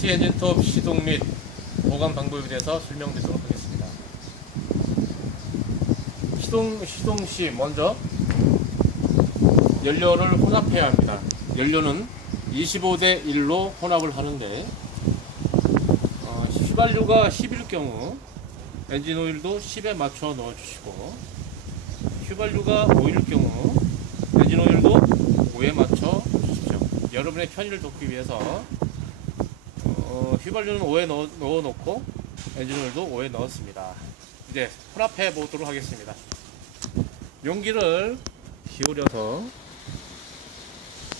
GT 엔진톱 시동 및 보관 방법에 대해서 설명드리도록 하겠습니다. 시동, 시동 시 먼저 연료를 혼합해야 합니다. 연료는 25대 1로 혼합을 하는데 어, 휘발유가 10일 경우 엔진 오일도 10에 맞춰 넣어주시고 휘발유가 5일 경우 엔진 오일도 5에 맞춰 주십시오. 여러분의 편의를 돕기 위해서 어, 휘발유는 5에 넣어, 넣어놓고 엔진 오일도 5에 넣었습니다. 이제 혼합해 보도록 하겠습니다. 용기를 기울여서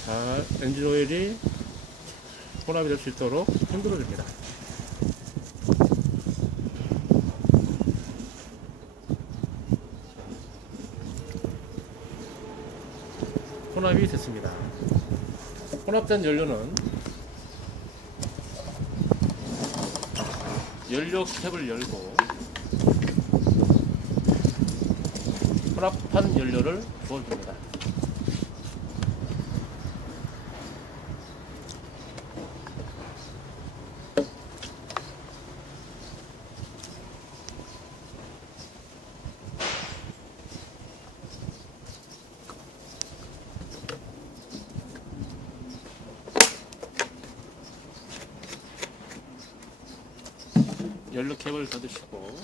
잘 엔진 오일이 혼합이 될 수 있도록 흔들어 줍니다. 혼합이 됐습니다. 혼합된 연료는 연료 캡을 열고 혼합한 연료를 부어줍니다. 연료 캡을 닫으시고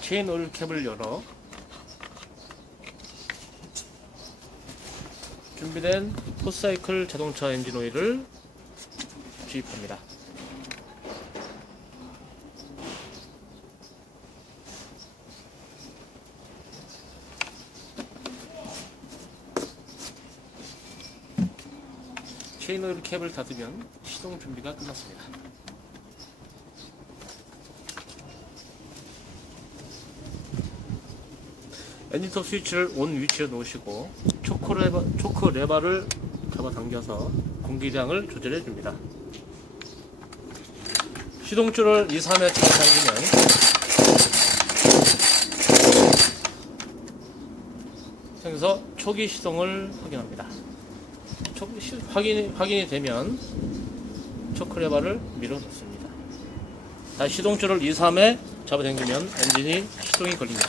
체인 오일 캡을 열어 준비된 포사이클 자동차 엔진 오일을 주입합니다. 체인 오일 캡을 닫으면 시동 준비가 끝났습니다. 엔진톱 스위치를 온 위치에 놓으시고 초크 레바, 초크 레바를 잡아당겨서 공기량을 조절해 줍니다. 시동줄을 2, 3회 잡아당기면 여기서 초기 시동을 확인합니다. 초, 시, 확인이, 확인이 되면 초크 레바를 밀어 놓습니다. 다시 시동줄을 2, 3회 잡아당기면 엔진이 시동이 걸립니다.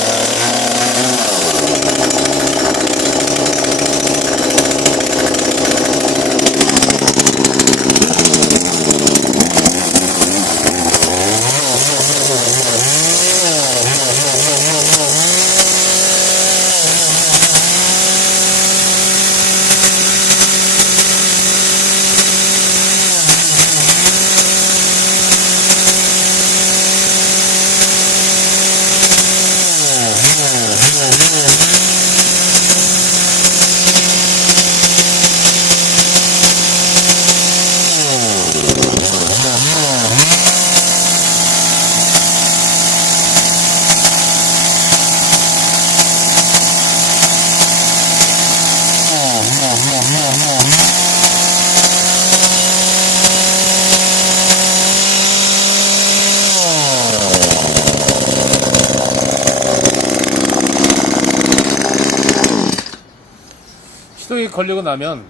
시동이 걸리고 나면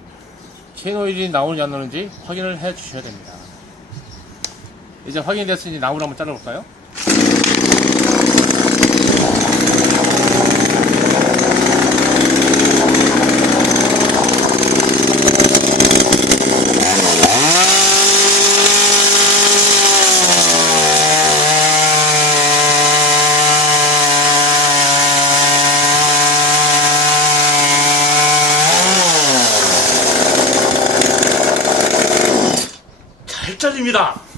오일이 나오는지 안 나오는지 확인을 해 주셔야 됩니다. 이제 확인이 됐으니 나무를 한번 잘라볼까요? 잘 잘립니다.